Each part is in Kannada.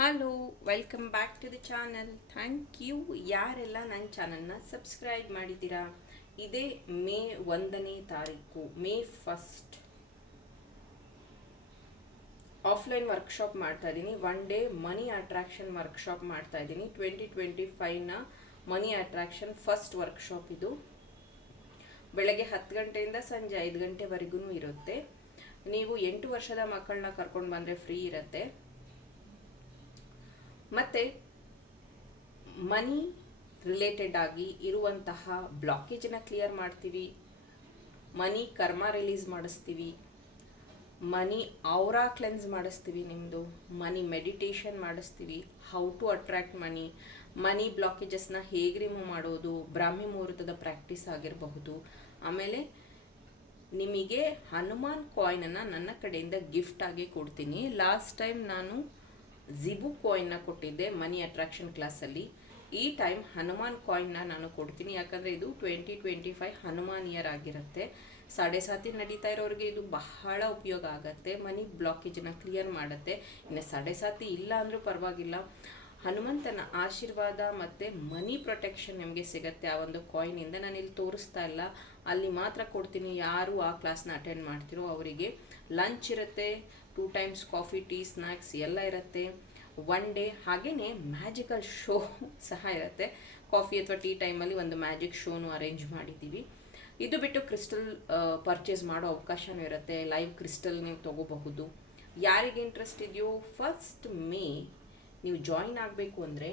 Hello welcome back to the channel thank you ಯಾರೆಲ್ಲ ನನ್ನ ಚಾನಲ್ನ ಸಬ್ಸ್ಕ್ರೈಬ್ ಮಾಡಿದ್ದೀರಾ? ಇದೇ ಮೇ ಒಂದನೇ ತಾರೀಕು, ಮೇ ಫಸ್ಟ್ ಆಫ್ಲೈನ್ ವರ್ಕ್ಶಾಪ್ ಮಾಡ್ತಾ ಇದ್ದೀನಿ one day money attraction workshop ಮಾಡ್ತಾ ಇದ್ದೀನಿ ಟ್ವೆಂಟಿ ಟ್ವೆಂಟಿ ಫೈವ್ನ ಮನಿ ಅಟ್ರಾಕ್ಷನ್ ಫಸ್ಟ್ ವರ್ಕ್ಶಾಪ್ ಇದು. ಬೆಳಗ್ಗೆ ಹತ್ತು ಗಂಟೆಯಿಂದ ಸಂಜೆ ಐದು ಗಂಟೆವರೆಗೂ ಇರುತ್ತೆ. ನೀವು ಎಂಟು ವರ್ಷದ ಮಕ್ಕಳನ್ನ ಕರ್ಕೊಂಡು ಬಂದರೆ ಫ್ರೀ ಇರುತ್ತೆ. ಮತ್ತು ಮನಿ ರಿಲೇಟೆಡ್ ಆಗಿ ಇರುವಂತಹ ಬ್ಲಾಕೇಜನ್ನು ಕ್ಲಿಯರ್ ಮಾಡ್ತೀವಿ. ಮನಿ ಕರ್ಮ ರಿಲೀಸ್ ಮಾಡಿಸ್ತೀವಿ. ಮನಿ ಔರಾ ಕ್ಲೆನ್ಸ್ ಮಾಡಿಸ್ತೀವಿ ನಿಮ್ಮದು ಮನಿ ಮೆಡಿಟೇಷನ್ ಮಾಡಿಸ್ತೀವಿ. How to attract money money ಬ್ಲಾಕೇಜಸ್ನ ಹೇಗೆ ರಿಮೂವ್ ಮಾಡೋದು. ಬ್ರಾಹ್ಮಿ ಮುಹೂರ್ತದ ಪ್ರಾಕ್ಟೀಸ್ ಆಗಿರಬಹುದು. ಆಮೇಲೆ ನಿಮಗೆ ಹನುಮಾನ್ ಕಾಯಿನನ್ನು ನನ್ನ ಕಡೆಯಿಂದ ಗಿಫ್ಟ್ ಆಗಿ ಕೊಡ್ತೀನಿ. ಲಾಸ್ಟ್ ಟೈಮ್ ನಾನು ಜಿಬು ಕಾಯಿನ್ನ ಕೊಟ್ಟಿದ್ದೆ ಮನಿ ಅಟ್ರಾಕ್ಷನ್ ಕ್ಲಾಸಲ್ಲಿ ಈ ಟೈಮ್ ಹನುಮಾನ್ ಕಾಯಿನ್ನ ನಾನು ಕೊಡ್ತೀನಿ. ಯಾಕಂದರೆ ಇದು twenty twenty five Hanuman year ಆಗಿರುತ್ತೆ. ಸಾಡೆ ಸಾತಿ ನಡೀತಾ ಇರೋರಿಗೆ ಇದು ಬಹಳ ಉಪಯೋಗ ಆಗುತ್ತೆ. ಮನಿ ಬ್ಲಾಕೇಜನ್ನು ಕ್ಲಿಯರ್ ಮಾಡುತ್ತೆ. ಇನ್ನು ಸಾಡೆ ಸಾತಿ ಇಲ್ಲ ಅಂದರೂ ಪರವಾಗಿಲ್ಲ. ಹನುಮಂತನ ಆಶೀರ್ವಾದ ಮತ್ತು ಮನಿ ಪ್ರೊಟೆಕ್ಷನ್ ನಿಮಗೆ ಸಿಗುತ್ತೆ ಆ ಒಂದು ಕಾಯಿನಿಂದ ನಾನು ಇಲ್ಲಿ ತೋರಿಸ್ತಾ ಇಲ್ಲ. ಅಲ್ಲಿ ಮಾತ್ರ ಕೊಡ್ತೀನಿ. ಯಾರು ಆ ಕ್ಲಾಸ್ನ ಅಟೆಂಡ್ ಮಾಡ್ತಿರೋ ಅವರಿಗೆ. ಲಂಚ್ ಇರುತ್ತೆ. Two times coffee tea snacks ಎಲ್ಲ ಇರುತ್ತೆ. ಒನ್ ಡೇ ಹಾಗೆಯೇ ಮ್ಯಾಜಿಕಲ್ ಶೋ ಸಹ ಇರುತ್ತೆ. ಕಾಫಿ ಅಥವಾ ಟೀ ಟೈಮಲ್ಲಿ ಒಂದು ಮ್ಯಾಜಿಕ್ ಶೋನು ಅರೇಂಜ್ ಮಾಡಿದ್ದೀವಿ. ಇದು ಬಿಟ್ಟು ಕ್ರಿಸ್ಟಲ್ ಪರ್ಚೇಸ್ ಮಾಡೋ ಅವಕಾಶವೂ ಇರುತ್ತೆ. ಲೈವ್ ಕ್ರಿಸ್ಟಲ್ ನೀವು ತೊಗೋಬಹುದು. ಯಾರಿಗೆ ಇಂಟ್ರೆಸ್ಟ್ ಇದೆಯೋ ಫಸ್ಟ್ ಮೇ ನೀವು ಜಾಯಿನ್ ಆಗಬೇಕು ಅಂದರೆ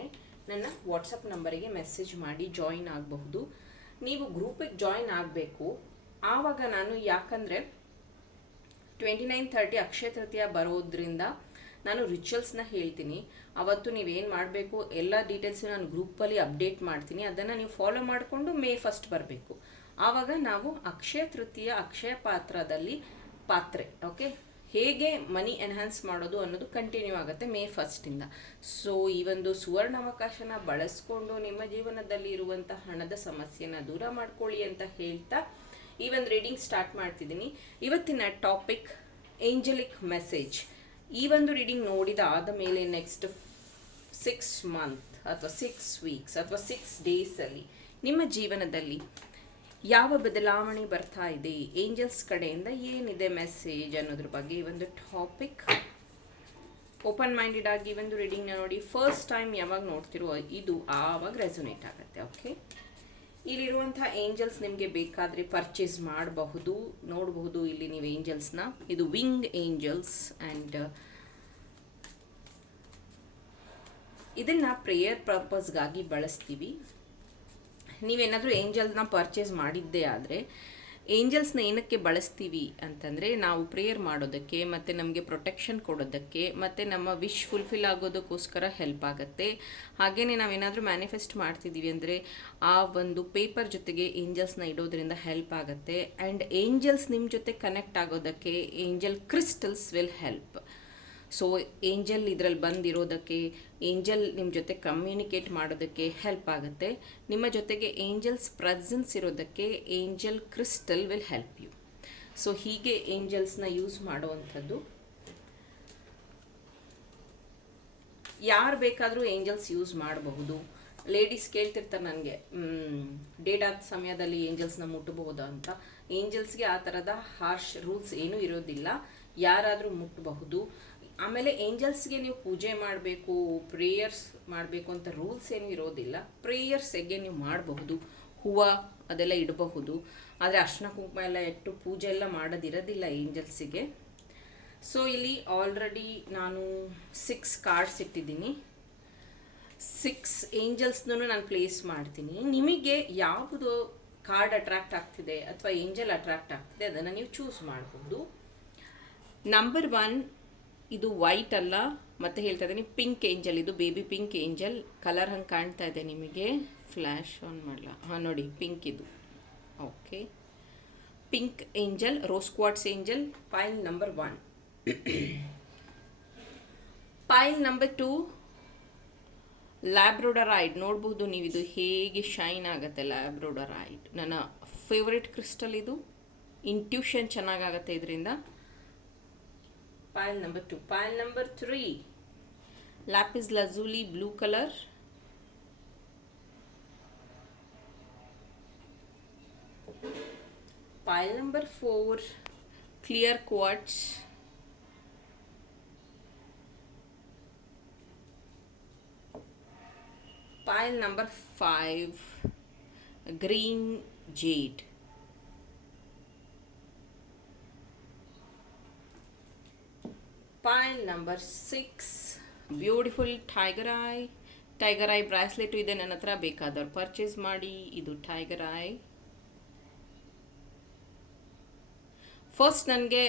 ನನ್ನ ವಾಟ್ಸಪ್ ನಂಬರಿಗೆ ಮೆಸೇಜ್ ಮಾಡಿ ಜಾಯಿನ್ ಆಗಬಹುದು. ನೀವು ಗ್ರೂಪಿಗೆ ಜಾಯಿನ್ ಆಗಬೇಕು. ಆವಾಗ ನಾನು ಯಾಕಂದರೆ twenty nine thirty Akshaya Tritiya ಬರೋದ್ರಿಂದ ನಾನು ರಿಚುವಲ್ಸ್ನ ಹೇಳ್ತೀನಿ. ಅವತ್ತು ನೀವೇನು ಮಾಡಬೇಕು, ಎಲ್ಲ ಡೀಟೇಲ್ಸು ನಾನು ಗ್ರೂಪಲ್ಲಿ ಅಪ್ಡೇಟ್ ಮಾಡ್ತೀನಿ. ಅದನ್ನು ನೀವು ಫಾಲೋ ಮಾಡಿಕೊಂಡು ಮೇ ಫಸ್ಟ್ ಬರಬೇಕು. ಆವಾಗ ನಾವು ಅಕ್ಷಯ ತೃತೀಯ ಅಕ್ಷಯ ಪಾತ್ರದಲ್ಲಿ ಪಾತ್ರೆ ಓಕೆ ಹೇಗೆ ಮನಿ ಎನ್ಹಾನ್ಸ್ ಮಾಡೋದು ಅನ್ನೋದು ಕಂಟಿನ್ಯೂ ಆಗುತ್ತೆ ಮೇ ಫಸ್ಟಿಂದ ಸೊ ಈ ಒಂದು ಸುವರ್ಣಾವಕಾಶನ ಬಳಸ್ಕೊಂಡು ನಿಮ್ಮ ಜೀವನದಲ್ಲಿ ಇರುವಂಥ ಹಣದ ಸಮಸ್ಯೆನ ದೂರ ಮಾಡ್ಕೊಳ್ಳಿ ಅಂತ ಹೇಳ್ತಾ ಈ ಒಂದು ರೀಡಿಂಗ್ ಸ್ಟಾರ್ಟ್ ಮಾಡ್ತಿದ್ದೀನಿ. ಇವತ್ತಿನ ಟಾಪಿಕ್ ಏಂಜಲಿಕ್ ಮೆಸೇಜ್ ಈ ಒಂದು ರೀಡಿಂಗ್ ನೋಡಿದ ಆದ ಮೇಲೆ ನೆಕ್ಸ್ಟ್ ಸಿಕ್ಸ್ ಮಂತ್ ಅಥವಾ ಸಿಕ್ಸ್ ವೀಕ್ಸ್ ಅಥವಾ ಸಿಕ್ಸ್ ಡೇಸಲ್ಲಿ ನಿಮ್ಮ ಜೀವನದಲ್ಲಿ ಯಾವ ಬದಲಾವಣೆ ಬರ್ತಾ ಇದೆ? ಏಂಜಲ್ಸ್ ಕಡೆಯಿಂದ ಏನಿದೆ ಮೆಸೇಜ್ ಅನ್ನೋದ್ರ ಬಗ್ಗೆ ಈ ಒಂದು ಟಾಪಿಕ್ ಓಪನ್ ಮೈಂಡೆಡ್ ಆಗಿ ಒಂದು ರೀಡಿಂಗ್ನ ನೋಡಿ. ಫಸ್ಟ್ ಟೈಮ್ ಯಾವಾಗ ನೋಡ್ತಿರೋ, ಇದು ಆವಾಗ ರೆಸೊನೇಟ್ ಆಗುತ್ತೆ ಓಕೆ ಇಲ್ಲಿರುವಂಥ ಏಂಜಲ್ಸ್ ನಿಮಗೆ ಬೇಕಾದರೆ ಪರ್ಚೇಸ್ ಮಾಡಬಹುದು, ನೋಡಬಹುದು ಇಲ್ಲಿ ನೀವು ಏಂಜಲ್ಸ್ನ ಇದು ವಿಂಗ್ ಏಂಜಲ್ಸ್ ಆ್ಯಂಡ್ ಇದನ್ನು ಪ್ರೇಯರ್ ಪರ್ಪಸ್ಗಾಗಿ ಬಳಸ್ತೀವಿ. ನೀವೇನಾದರೂ ಏಂಜಲ್ನ ಪರ್ಚೇಸ್ ಮಾಡಿದ್ದೇ ಆದರೆ ಏಂಜಲ್ಸ್ನ ಏನಕ್ಕೆ ಬಳಸ್ತೀವಿ ಅಂತಂದರೆ ನಾವು ಪ್ರೇಯರ್ ಮಾಡೋದಕ್ಕೆ ಮತ್ತು ನಮಗೆ ಪ್ರೊಟೆಕ್ಷನ್ ಕೊಡೋದಕ್ಕೆ ಮತ್ತು ನಮ್ಮ ವಿಶ್ ಫುಲ್ಫಿಲ್ ಆಗೋದಕ್ಕೋಸ್ಕರ ಹೆಲ್ಪ್ ಆಗುತ್ತೆ. ಹಾಗೆಯೇ ನಾವೇನಾದರೂ ಮ್ಯಾನಿಫೆಸ್ಟ್ ಮಾಡ್ತಿದ್ದೀವಿ ಅಂದರೆ ಆ ಒಂದು ಪೇಪರ್ ಜೊತೆಗೆ ಏಂಜಲ್ಸ್ನ ಇಡೋದ್ರಿಂದ ಹೆಲ್ಪ್ ಆಗುತ್ತೆ. ಆ್ಯಂಡ್ ಏಂಜಲ್ಸ್ ನಿಮ್ಮ ಜೊತೆ ಕನೆಕ್ಟ್ ಆಗೋದಕ್ಕೆ angel crystals will help so angel ಇದರಲ್ಲಿ ಬಂದಿರೋದಕ್ಕೆ ಏಂಜಲ್ ನಿಮ್ಮ ಜೊತೆ ಕಮ್ಯುನಿಕೇಟ್ ಮಾಡೋದಕ್ಕೆ ಹೆಲ್ಪ್ ಆಗುತ್ತೆ. ನಿಮ್ಮ ಜೊತೆಗೆ ಏಂಜಲ್ಸ್ ಪ್ರೆಸೆನ್ಸ್ ಇರೋದಕ್ಕೆ angel crystal will help you so ಹೀಗೆ ಏಂಜಲ್ಸ್ನ ಯೂಸ್ ಮಾಡುವಂಥದ್ದು. ಯಾರು ಬೇಕಾದರೂ ಏಂಜಲ್ಸ್ ಯೂಸ್ ಮಾಡಬಹುದು. ಲೇಡೀಸ್ ಕೇಳ್ತಿರ್ತಾರೆ ನನಗೆ ಡೇಟ್ ಆದ ಸಮಯದಲ್ಲಿ ಏಂಜಲ್ಸ್ನ ಮುಟ್ಟಬಹುದಾ ಅಂತ. ಏಂಜಲ್ಸ್ಗೆ ಆ ಥರದ ಹಾರ್ಶ್ ರೂಲ್ಸ್ ಏನೂ ಇರೋದಿಲ್ಲ. ಯಾರಾದರೂ ಮುಟ್ಟಬಹುದು ಆಮೇಲೆ ಏಂಜಲ್ಸ್ಗೆ ನೀವು ಪೂಜೆ ಮಾಡಬೇಕು ಪ್ರೇಯರ್ಸ್ ಮಾಡಬೇಕು ಅಂತ ರೂಲ್ಸ್ ಏನು ಇರೋದಿಲ್ಲ. ಪ್ರೇಯರ್ಸ್ ಹೇಗೆ ನೀವು ಮಾಡಬಹುದು, ಹೂವು ಅದೆಲ್ಲ ಇಡಬಹುದು. ಆದರೆ ಅರ್ಶನ ಕುಂಕುಮ ಎಲ್ಲ ಇಟ್ಟು ಪೂಜೆ ಎಲ್ಲ ಮಾಡೋದಿರೋದಿಲ್ಲ ಏಂಜಲ್ಸಿಗೆ. ಸೊ ಇಲ್ಲಿ ಆಲ್ರೆಡಿ ನಾನು ಸಿಕ್ಸ್ ಕಾರ್ಡ್ಸ್ ಇಟ್ಟಿದ್ದೀನಿ. ಸಿಕ್ಸ್ ಏಂಜಲ್ಸ್ನೂ ನಾನು ಪ್ಲೇಸ್ ಮಾಡ್ತೀನಿ. ನಿಮಗೆ ಯಾವುದು ಕಾರ್ಡ್ ಅಟ್ರಾಕ್ಟ್ ಆಗ್ತಿದೆ ಅಥವಾ ಏಂಜಲ್ ಅಟ್ರಾಕ್ಟ್ ಆಗ್ತಿದೆ ಅದನ್ನು ನೀವು ಚೂಸ್ ಮಾಡಬಹುದು ನಂಬರ್ ಒನ್ ಇದು ವೈಟ್ ಅಲ್ಲ, ಮತ್ತೆ ಹೇಳ್ತಾ ಇದ್ದೀನಿ ಪಿಂಕ್ ಏಂಜಲ್ ಇದು ಬೇಬಿ ಪಿಂಕ್ ಏಂಜಲ್ ಕಲರ್ ಹಂಗೆ ಕಾಣ್ತಾ ಇದೆ ನಿಮಗೆ. ಫ್ಲ್ಯಾಶ್ ಆನ್ ಮಾಡಲ? ಹಾಂ, ನೋಡಿ ಪಿಂಕ್ ಇದು. Okay pink angel rose quartz angel pile number one pile number two labradorite ನೋಡಬಹುದು ನೀವು ಇದು ಹೇಗೆ ಶೈನ್ ಆಗುತ್ತೆ ಲ್ಯಾಬ್ರೋಡರೈಡ್ ನನ್ನ ಫೇವ್ರೆಟ್ ಕ್ರಿಸ್ಟಲ್ ಇದು. ಇಂಟ್ಯೂಷನ್ ಚೆನ್ನಾಗಾಗತ್ತೆ ಇದರಿಂದ. Pile number 2 pile number 3 lapis lazuli blue color. Pile number 4 clear quartz. Pile number 5 green jade pile six 6 beautiful tiger eye tiger eye bracelet ಇದೆ ನನ್ನ ಹತ್ರ ಬೇಕಾದವ್ರು. ಪರ್ಚೇಸ್ ಮಾಡಿ. ಇದು ಟೈಗರ್ ಐ ಫಸ್ಟ್ ನನಗೆ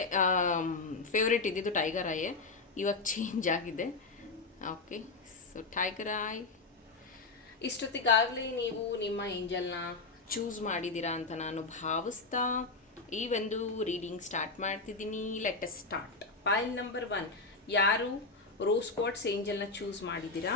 ಫೇವ್ರೇಟ್ ಇದ್ದಿದ್ದು ಟೈಗರ್ ಐಯೇ ಇವಾಗ ಚೇಂಜ್ ಆಗಿದೆ. ಓಕೆ ಸೊ ಟೈಗರ್ ಐ ಇಷ್ಟೊತ್ತಿಗಾಗಲೇ ನೀವು ನಿಮ್ಮ ಏಂಜಲ್ನ ಚೂಸ್ ಮಾಡಿದ್ದೀರಾ ಅಂತ ನಾನು ಭಾವಿಸ್ತಾ, ಈ ಒಂದು ರೀಡಿಂಗ್ ಸ್ಟಾರ್ಟ್ ಮಾಡ್ತಿದ್ದೀನಿ. As start pile number one ಯಾರು ರೋಸ್ ಕ್ವಾಟ್ಸ್ ಏಂಜಲ್ನ ಚೂಸ್ ಮಾಡಿದ್ದೀರಾ?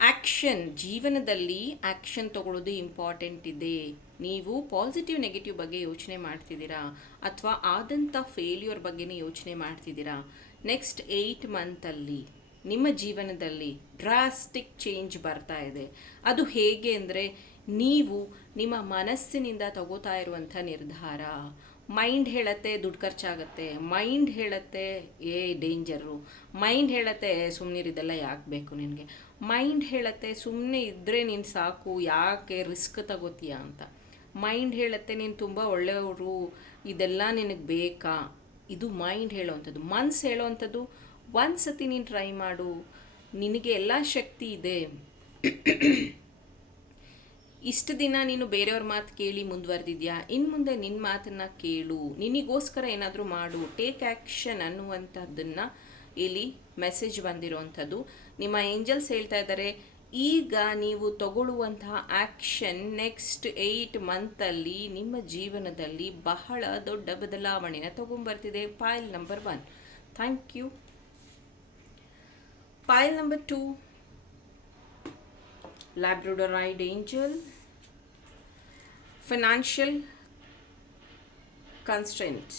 ಆ್ಯಕ್ಷನ್, ಜೀವನದಲ್ಲಿ ಆ್ಯಕ್ಷನ್ ತಗೊಳ್ಳೋದು ಇಂಪಾರ್ಟೆಂಟ್ ಇದೆ. ನೀವು ಪಾಸಿಟಿವ್, ನೆಗೆಟಿವ್ ಬಗ್ಗೆ ಯೋಚನೆ ಮಾಡ್ತಿದ್ದೀರಾ? ಅಥವಾ ಆದಂಥ ಫೇಲ್ಯೂರ್ ಬಗ್ಗೆನೇ ಯೋಚನೆ ಮಾಡ್ತಿದ್ದೀರಾ? ನೆಕ್ಸ್ಟ್ ಏಯ್ಟ್ ಮಂತಲ್ಲಿ, ನಿಮ್ಮ ಜೀವನದಲ್ಲಿ ಡ್ರಾಸ್ಟಿಕ್ ಚೇಂಜ್ ಬರ್ತಾ ಇದೆ. ಅದು ಹೇಗೆ ಅಂದರೆ, ನೀವು ನಿಮ್ಮ ಮನಸ್ಸಿನಿಂದ ತಗೋತಾ ಇರುವಂಥ ನಿರ್ಧಾರ. ಮೈಂಡ್ ಹೇಳತ್ತೆ, ದುಡ್ಡು ಖರ್ಚಾಗತ್ತೆ. ಮೈಂಡ್ ಹೇಳತ್ತೆ, ಏ ಡೇಂಜರು ಮೈಂಡ್ ಹೇಳತ್ತೆ ಸುಮ್ಮನಿರಿದೆಲ್ಲ ಯಾಕೆ ಬೇಕು ನಿನಗೆ? ಮೈಂಡ್ ಹೇಳತ್ತೆ ಸುಮ್ಮನೆ ಇದ್ದರೆ ನೀನು ಸಾಕು, ಯಾಕೆ ರಿಸ್ಕ್ ತಗೋತೀಯ ಅಂತ. ಮೈಂಡ್ ಹೇಳತ್ತೆ, ನೀನು ತುಂಬ ಒಳ್ಳೆಯವರು, ಇದೆಲ್ಲ ನಿನಗೆ ಬೇಕಾ? ಇದು ಮೈಂಡ್ ಹೇಳೋವಂಥದ್ದು ಮನ್ಸು ಹೇಳೋವಂಥದ್ದು ಒಂದು ಸತಿ ನೀನು ಟ್ರೈ ಮಾಡು. ನಿನಗೆ ಎಲ್ಲ ಶಕ್ತಿ ಇದೆ. ಇಷ್ಟು ದಿನ ನೀನು ಬೇರೆಯವ್ರ ಮಾತು ಕೇಳಿ ಮುಂದುವರೆದಿದ್ಯಾ? ಇನ್ನು ಮುಂದೆ ನಿನ್ನ ಮಾತನ್ನು ಕೇಳು. ನಿನಗೋಸ್ಕರ ಏನಾದರೂ ಮಾಡು. ಟೇಕ್ ಆ್ಯಕ್ಷನ್ ಅನ್ನುವಂಥದ್ದನ್ನು ಇಲ್ಲಿ ಮೆಸೇಜ್ ಬಂದಿರುವಂಥದ್ದು ನಿಮ್ಮ ಏಂಜಲ್ಸ್ ಹೇಳ್ತಾ ಇದ್ದಾರೆ, ಈಗ ನೀವು ತಗೊಳ್ಳುವಂತಹ ಆ್ಯಕ್ಷನ್ ನೆಕ್ಸ್ಟ್ ಏಯ್ಟ್ ಮಂತಲ್ಲಿ ನಿಮ್ಮ ಜೀವನದಲ್ಲಿ ಬಹಳ ದೊಡ್ಡ ಬದಲಾವಣೆನ ತಗೊಂಬರ್ತಿದೆ. Pile number one thank you pile number two labradorite Angel, Financial constants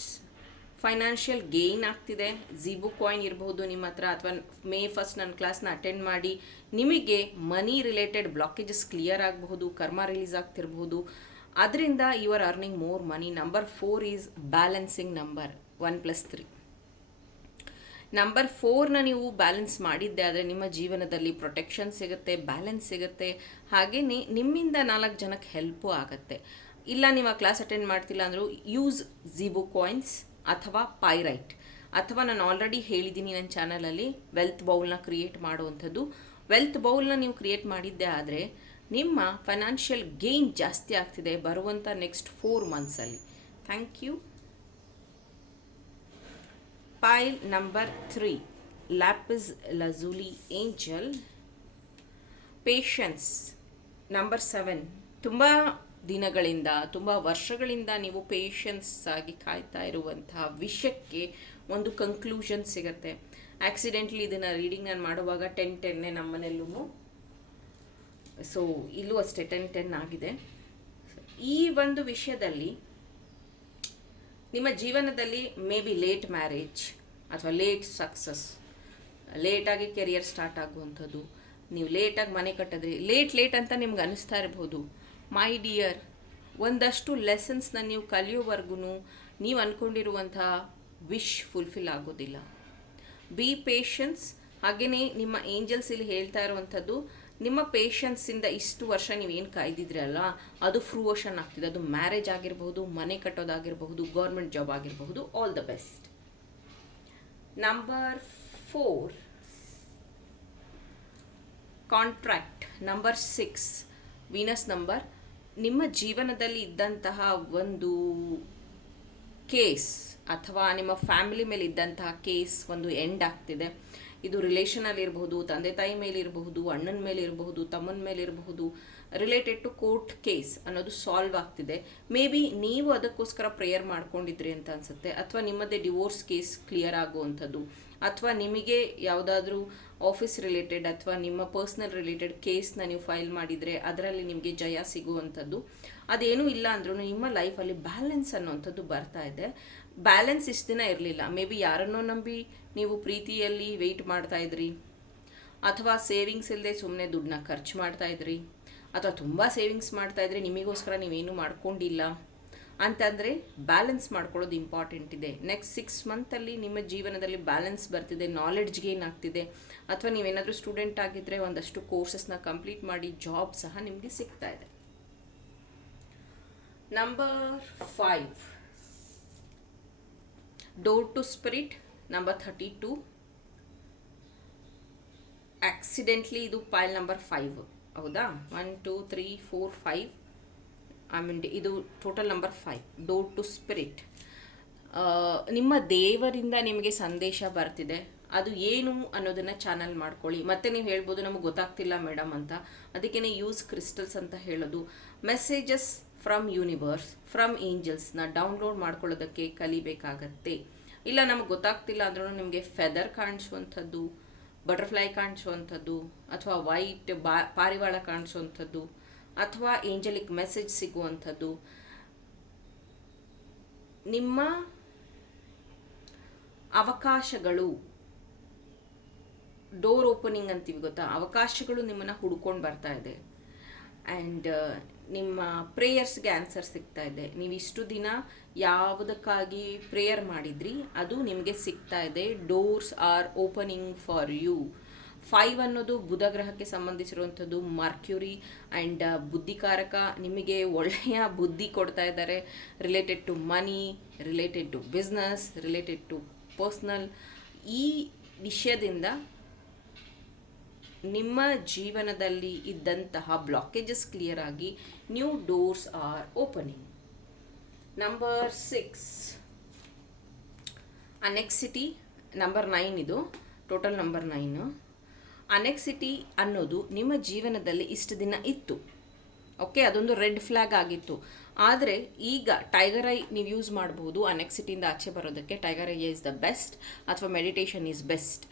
financial gain ಆಗ್ತಿದೆ. ಝೀಬು ಕಾಯಿನ್ ಇರಬಹುದು ನಿಮ್ಮ ಹತ್ರ ಅಥವಾ ಮೇ ಫಸ್ಟ್ ನನ್ನ ಕ್ಲಾಸ್ನ ಅಟೆಂಡ್ ಮಾಡಿ. ನಿಮಗೆ ಮನಿ ರಿಲೇಟೆಡ್ ಬ್ಲಾಕೇಜಸ್ ಕ್ಲಿಯರ್ ಆಗಬಹುದು ಕರ್ಮ ರಿಲೀಸ್ ಆಗ್ತಿರಬಹುದು ಅದರಿಂದ you are earning more money number four is balancing number one plus three number ಫೋರ್ನ ನೀವು ಬ್ಯಾಲೆನ್ಸ್ ಮಾಡಿದ್ದೆ, ಆದರೆ ನಿಮ್ಮ ಜೀವನದಲ್ಲಿ ಪ್ರೊಟೆಕ್ಷನ್ ಸಿಗುತ್ತೆ ಬ್ಯಾಲೆನ್ಸ್ ಸಿಗುತ್ತೆ. ಹಾಗೇ ನಿಮ್ಮಿಂದ ನಾಲ್ಕು ಜನಕ್ಕೆ ಹೆಲ್ಪು ಆಗುತ್ತೆ. ಇಲ್ಲ ನೀವು ಆ ಕ್ಲಾಸ್ ಅಟೆಂಡ್ ಮಾಡ್ತಿಲ್ಲ ಅಂದರೂ ಯೂಸ್ ಝೀಬೋ ಕಾಯಿನ್ಸ್ ಅಥವಾ ಪೈರೈಟ್ ಅಥವಾ ನಾನು ಆಲ್ರೆಡಿ ಹೇಳಿದ್ದೀನಿ ನನ್ನ ಚಾನಲಲ್ಲಿ ವೆಲ್ತ್ ಬೌಲ್ನ ಕ್ರಿಯೇಟ್ ಮಾಡುವಂಥದ್ದು. ವೆಲ್ತ್ ಬೌಲ್ನ ನೀವು ಕ್ರಿಯೇಟ್ ಮಾಡಿದ್ದೆ ಆದರೆ, ನಿಮ್ಮ ಫೈನಾನ್ಷಿಯಲ್ ಗೇನ್ ಜಾಸ್ತಿ ಆಗ್ತಿದೆ ಬರುವಂಥ next four ಮಂತ್ಸಲ್ಲಿ thank you pile number 3 lapis lazuli angel. Patience number seven ತುಂಬ ದಿನಗಳಿಂದ, ತುಂಬ ವರ್ಷಗಳಿಂದ ನೀವು ಪೇಷನ್ಸ್ ಆಗಿ ಕಾಯ್ತಾ ಇರುವಂತಹ ವಿಷಯಕ್ಕೆ ಒಂದು ಕನ್ಕ್ಲೂಷನ್ ಸಿಗುತ್ತೆ. ಆಕ್ಸಿಡೆಂಟ್ಲಿ ಇದನ್ನು ರೀಡಿಂಗ್ ನಾನು ಮಾಡುವಾಗ ಟೆನ್ ಟೆನ್ನೇ ನಮ್ಮನೆಲ್ಲೂ ಸೊ ಇಲ್ಲೂ ಅಷ್ಟೇ ಟೆನ್ ಟೆನ್ ಆಗಿದೆ. ಈ ಒಂದು ವಿಷಯದಲ್ಲಿ ನಿಮ್ಮ ಜೀವನದಲ್ಲಿ ಮೇ ಬಿ ಲೇಟ್ ಮ್ಯಾರೇಜ್ ಅಥವಾ ಲೇಟ್ ಸಕ್ಸಸ್ ಲೇಟಾಗಿ ಕೆರಿಯರ್ ಸ್ಟಾರ್ಟ್ ಆಗುವಂಥದ್ದು, ನೀವು ಲೇಟಾಗಿ ಮನೆ ಕಟ್ಟಿದ್ರಿ, ಲೇಟ್ ಲೇಟ್ ಅಂತ ನಿಮ್ಗೆ ಅನಿಸ್ತಾ ಇರ್ಬೋದು. ಮೈ ಡಿಯರ್ ಒಂದಷ್ಟು ಲೆಸನ್ಸ್ನ ನೀವು ಕಲಿಯೋವರೆಗೂ ನೀವು ಅಂದ್ಕೊಂಡಿರುವಂಥ ವಿಶ್ ಫುಲ್ಫಿಲ್ ಆಗೋದಿಲ್ಲ. ಬಿ ಪೇಷನ್ಸ್ ಹಾಗೆಯೇ ನಿಮ್ಮ ಏಂಜಲ್ಸ್ ಇಲ್ಲಿ ಹೇಳ್ತಾ ಇರುವಂಥದ್ದು ನಿಮ್ಮ ಪೇಷನ್ಸಿಂದ ಇಷ್ಟು ವರ್ಷ ನೀವೇನು ಕಾಯ್ದಿದ್ರಲ್ಲ ಅದು ಫ್ರೂವೋಷನ್ ಆಗ್ತಿದೆ. ಅದು ಮ್ಯಾರೇಜ್ ಆಗಿರಬಹುದು, ಮನೆ ಕಟ್ಟೋದಾಗಿರಬಹುದು ಗೌರ್ಮೆಂಟ್ ಜಾಬ್ ಆಗಿರಬಹುದು all the best number four contract number six Venus number ನಿಮ್ಮ ಜೀವನದಲ್ಲಿ ಇದ್ದಂತಹ ಒಂದು ಕೇಸ್ ಅಥವಾ ನಿಮ್ಮ ಫ್ಯಾಮಿಲಿ ಮೇಲೆ ಇದ್ದಂತಹ ಕೇಸ್ ಒಂದು ಎಂಡ್ ಆಗ್ತಿದೆ. ಇದು ರಿಲೇಷನಲ್ಲಿ ಇರಬಹುದು, ತಂದೆ ತಾಯಿ ಮೇಲೆ ಇರಬಹುದು, ಅಣ್ಣನ ಮೇಲೆ ಇರಬಹುದು, ತಮ್ಮನ ಮೇಲೆ ಇರಬಹುದು ರಿಲೇಟೆಡ್ ಟು ಕೋರ್ಟ್ ಕೇಸ್ ಅನ್ನೋದು ಸಾಲ್ವ್ ಆಗ್ತಿದೆ. ಮೇ ಬಿ ನೀವು ಅದಕ್ಕೋಸ್ಕರ ಪ್ರೇಯರ್ ಮಾಡ್ಕೊಂಡಿದ್ರಿ ಅಂತ ಅನ್ಸುತ್ತೆ. ಅಥವಾ ನಿಮ್ಮದೇ ಡಿವೋರ್ಸ್ ಕೇಸ್ ಕ್ಲಿಯರ್ ಆಗುವಂಥದ್ದು. ಅಥವಾ ನಿಮಗೆ ಯಾವುದಾದ್ರೂ ಆಫೀಸ್ ರಿಲೇಟೆಡ್ ಅಥವಾ ನಿಮ್ಮ ಪರ್ಸ್ನಲ್ ರಿಲೇಟೆಡ್ ಕೇಸ್ನ ನೀವು ಫೈಲ್ ಮಾಡಿದರೆ ಅದರಲ್ಲಿ ನಿಮಗೆ ಜಯ ಸಿಗುವಂಥದ್ದು. ಅದೇನೂ ಇಲ್ಲ ಅಂದ್ರೂ ನಿಮ್ಮ ಲೈಫಲ್ಲಿ ಬ್ಯಾಲೆನ್ಸ್ ಅನ್ನೋವಂಥದ್ದು ಬರ್ತಾ ಇದೆ. ಬ್ಯಾಲೆನ್ಸ್ ಇಷ್ಟು ದಿನ ಇರಲಿಲ್ಲ. ಮೇ ಬಿ ಯಾರನ್ನೋ ನಂಬಿ ನೀವು ಪ್ರೀತಿಯಲ್ಲಿ ವೆಯ್ಟ್ ಮಾಡ್ತಾ ಇದ್ರಿ. ಅಥವಾ ಸೇವಿಂಗ್ಸ್ ಇಲ್ಲದೆ ಸುಮ್ಮನೆ ದುಡ್ಡನ್ನ ಖರ್ಚು ಮಾಡ್ತಾ ಇದ್ರಿ. ಅಥವಾ ತುಂಬ ಸೇವಿಂಗ್ಸ್ ಮಾಡ್ತಾ ಇದ್ರಿ, ನಿಮಗೋಸ್ಕರ ನೀವೇನು ಮಾಡ್ಕೊಂಡಿಲ್ಲ ಅಂತಂದರೆ ಬ್ಯಾಲೆನ್ಸ್ ಮಾಡ್ಕೊಳ್ಳೋದು ಇಂಪಾರ್ಟೆಂಟ್ ಇದೆ. ನೆಕ್ಸ್ಟ್ ಸಿಕ್ಸ್ ಮಂತಲ್ಲಿ ನಿಮ್ಮ ಜೀವನದಲ್ಲಿ ಬ್ಯಾಲೆನ್ಸ್ ಬರ್ತಿದೆ ನಾಲೆಡ್ಜ್ ಗೇನ್ ಆಗ್ತಿದೆ. ಅಥವಾ ನೀವೇನಾದರೂ ಸ್ಟೂಡೆಂಟ್ ಆಗಿದ್ದರೆ ಒಂದಷ್ಟು ಕೋರ್ಸಸ್ನ ಕಂಪ್ಲೀಟ್ ಮಾಡಿ ಜಾಬ್ ಸಹ ನಿಮಗೆ ಸಿಗ್ತಾ ಇದೆ. Number five to spirit number thirty two accidentally ಇದು ಪೈಲ್ ನಂಬರ್ ಫೈವ್ ಹೌದಾ? One two three four five I mean ಇದು total number five door to spirit ನಿಮ್ಮ ದೇವರಿಂದ ನಿಮಗೆ ಸಂದೇಶ ಬರ್ತಿದೆ. ಅದು ಏನು ಅನ್ನೋದನ್ನು ಚಾನಲ್ ಮಾಡ್ಕೊಳ್ಳಿ. ಮತ್ತೆ ನೀವು ಹೇಳ್ಬೋದು, ನಮಗೆ ಗೊತ್ತಾಗ್ತಿಲ್ಲ ಮೇಡಮ್ ಅಂತ. ಅದಕ್ಕೇ ಯೂಸ್ ಕ್ರಿಸ್ಟಲ್ಸ್ ಅಂತ ಹೇಳೋದು. ಮೆಸೇಜಸ್ ಫ್ರಮ್ ಯೂನಿವರ್ಸ್ ಫ್ರಮ್ ಏಂಜಲ್ಸ್ನ ಡೌನ್ಲೋಡ್ ಮಾಡ್ಕೊಳ್ಳೋದಕ್ಕೆ ಕಲಿಬೇಕಾಗತ್ತೆ. ಇಲ್ಲ, ನಮಗೆ ಗೊತ್ತಾಗ್ತಿಲ್ಲ ಅಂದ್ರೂ ನಿಮಗೆ ಫೆದರ್ ಕಾಣಿಸುವಂಥದ್ದು ಬಟರ್ಫ್ಲೈ ಕಾಣಿಸುವಂಥದ್ದು, ಅಥವಾ ವೈಟ್ ಬಾ, ಪಾರಿವಾಳ ಕಾಣಿಸುವಂಥದ್ದು, ಅಥವಾ ಏಂಜಲಿಕ್ ಮೆಸೇಜ್ ಸಿಗುವಂಥದ್ದು. ನಿಮ್ಮ ಅವಕಾಶಗಳು ಡೋರ್ ಓಪನಿಂಗ್ ಅಂತೀವಿ ಗೊತ್ತಾ? ಅವಕಾಶಗಳು ನಿಮ್ಮನ್ನು ಹುಡ್ಕೊಂಡು ಬರ್ತಾ ಇದೆ. ಆ್ಯಂಡ್ ನಿಮ್ಮ ಪ್ರೇಯರ್ಸ್ಗೆ ಆನ್ಸರ್ ಸಿಗ್ತಾ ಇದೆ. ನೀವು ಇಷ್ಟು ದಿನ ಯಾವುದಕ್ಕಾಗಿ ಪ್ರೇಯರ್ ಮಾಡಿದ್ರಿ, ಅದು ನಿಮಗೆ ಸಿಗ್ತಾ ಇದೆ. Doors are opening for you five ಅನ್ನೋದು ಬುಧ ಗ್ರಹಕ್ಕೆ ಸಂಬಂಧಿಸಿರುವಂಥದ್ದು ಮರ್ಕ್ಯೂರಿ ಆ್ಯಂಡ್ ಬುದ್ಧಿಕಾರಕ ನಿಮಗೆ ಒಳ್ಳೆಯ ಬುದ್ಧಿ ಕೊಡ್ತಾ ಇದ್ದಾರೆ. Related to money related to business related to personal ಈ ವಿಷಯದಿಂದ ನಿಮ್ಮ ಜೀವನದಲ್ಲಿ ಇದ್ದಂತಹ ಬ್ಲಾಕೇಜಸ್ ಕ್ಲಿಯರ್ ಆಗಿ new doors are opening number six anxiety number nine ಇದು. ಟೋಟಲ್ ನಂಬರ್ ನೈನು ಅನೆಕ್ಸಿಟಿ ಅನ್ನೋದು ನಿಮ್ಮ ಜೀವನದಲ್ಲಿ ಇಷ್ಟು ದಿನ ಇತ್ತು. ಓಕೆ ಅದೊಂದು ರೆಡ್ ಫ್ಲ್ಯಾಗ್ ಆಗಿತ್ತು. ಆದರೆ ಈಗ ಟೈಗರ್ ಐ ನೀವು ಯೂಸ್ ಮಾಡ್ಬೋದು. ಅನೆಕ್ಸಿಟಿಯಿಂದ ಆಚೆ ಬರೋದಕ್ಕೆ tiger eye is the best ಅಥವಾ ಮೆಡಿಟೇಷನ್ ಈಸ್ ಬೆಸ್ಟ್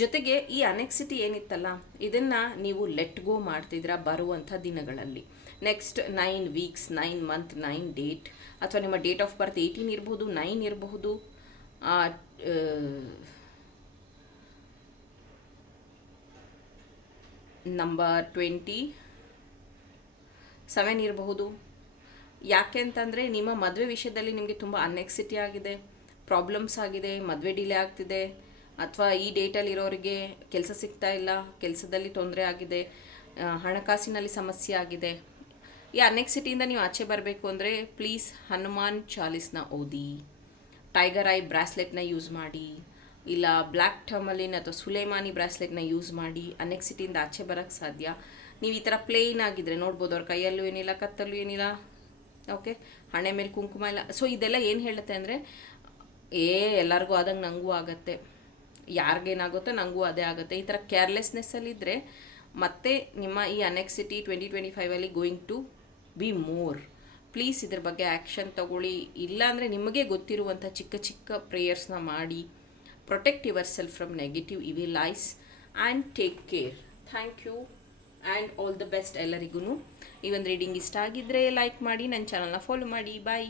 ಜೊತೆಗೆ ಈ ಅನೆಕ್ಸಿಟಿ ಏನಿತ್ತಲ್ಲ, ಇದನ್ನು ನೀವು ಲೆಟ್ ಗೋ ಮಾಡ್ತಿದ್ರ ಬರುವಂಥ ದಿನಗಳಲ್ಲಿ. Next nine weeks nine month nine date ಅಥವಾ ನಿಮ್ಮ ಡೇಟ್ ಆಫ್ ಬರ್ತ್ ಏಯ್ಟೀನ್ ಇರಬಹುದು ನೈನ್ ಇರಬಹುದು ನಂಬರ್ ಟ್ವೆಂಟಿ ಸೆವೆನ್ ಇರಬಹುದು ಯಾಕೆ ಅಂತಂದರೆ ನಿಮ್ಮ ಮದುವೆ ವಿಷಯದಲ್ಲಿ ನಿಮಗೆ ತುಂಬ ಅನ್ಎಕ್ಸಿಟಿ ಆಗಿದೆ ಪ್ರಾಬ್ಲಮ್ಸ್ ಆಗಿದೆ, ಮದುವೆ ಡಿಲೇ ಆಗ್ತಿದೆ ಅಥವಾ ಈ ಡೇಟಲ್ಲಿರೋರಿಗೆ ಕೆಲಸ ಸಿಗ್ತಾ ಇಲ್ಲ, ಕೆಲಸದಲ್ಲಿ ತೊಂದರೆ ಆಗಿದೆ ಹಣಕಾಸಿನಲ್ಲಿ ಸಮಸ್ಯೆ ಆಗಿದೆ. ಈ ಅನ್ಎಕ್ಸಿಟಿಯಿಂದ ನೀವು ಆಚೆ ಬರಬೇಕು ಅಂದರೆ ಪ್ಲೀಸ್ ಹನುಮಾನ್ ಚಾಲಿಸ್ನ ಓದಿ, ಟೈಗರ್ ಐ ಬ್ರಾಸ್ಲೆಟ್ನ ಯೂಸ್ ಮಾಡಿ, ಇಲ್ಲ ಬ್ಲ್ಯಾಕ್ ಟರ್ಮಲಿನ್ ಅಥವಾ ಸುಲೇಮಾನಿ ಬ್ರಾಸ್ಲೆಟ್ನ ಯೂಸ್ ಮಾಡಿ ಅನೆಕ್ಸಿಟಿಯಿಂದ ಆಚೆ ಬರೋಕ್ಕೆ ಸಾಧ್ಯ. ನೀವು ಈ ಥರ ಪ್ಲೇನ್ ಆಗಿದ್ರೆ ನೋಡ್ಬೋದು ಅವ್ರ ಕೈಯಲ್ಲೂ ಏನಿಲ್ಲ, ಕತ್ತಲ್ಲೂ ಏನಿಲ್ಲ, ಓಕೆ? ಹಣೆ ಮೇಲೆ ಕುಂಕುಮ ಇಲ್ಲ. ಸೊ ಇದೆಲ್ಲ ಏನು ಹೇಳುತ್ತೆ ಅಂದರೆ, ಏ, ಎಲ್ಲರಿಗೂ ಆದಂಗೆ ನನಗೂ ಆಗತ್ತೆ. ಯಾರಿಗೇನಾಗುತ್ತೋ ನನಗೂ ಅದೇ ಆಗುತ್ತೆ. ಈ ಥರ ಕೇರ್ಲೆಸ್ನೆಸ್ಸಲ್ಲಿದ್ದರೆ ಮತ್ತೆ ನಿಮ್ಮ ಈ anxiety twenty twenty ಫೈವಲ್ಲಿ going to be more please ಇದ್ರ ಬಗ್ಗೆ ಆ್ಯಕ್ಷನ್ ತಗೊಳ್ಳಿ. ಇಲ್ಲಾಂದರೆ ನಿಮಗೆ ಗೊತ್ತಿರುವಂಥ ಚಿಕ್ಕ ಚಿಕ್ಕ ಪ್ರೇಯರ್ಸ್ನ ಮಾಡಿ protect yourself from negative evil eyes and take care thank you and all the best ಎಲ್ಲರಿಗೂ ಈ ಒಂದು ರೀಡಿಂಗ್ ಇಷ್ಟ ಆಗಿದ್ದರೆ ಲೈಕ್ ಮಾಡಿ, ನನ್ನ ಚಾನಲ್ನ ಫಾಲೋ ಮಾಡಿ. ಬಾಯ್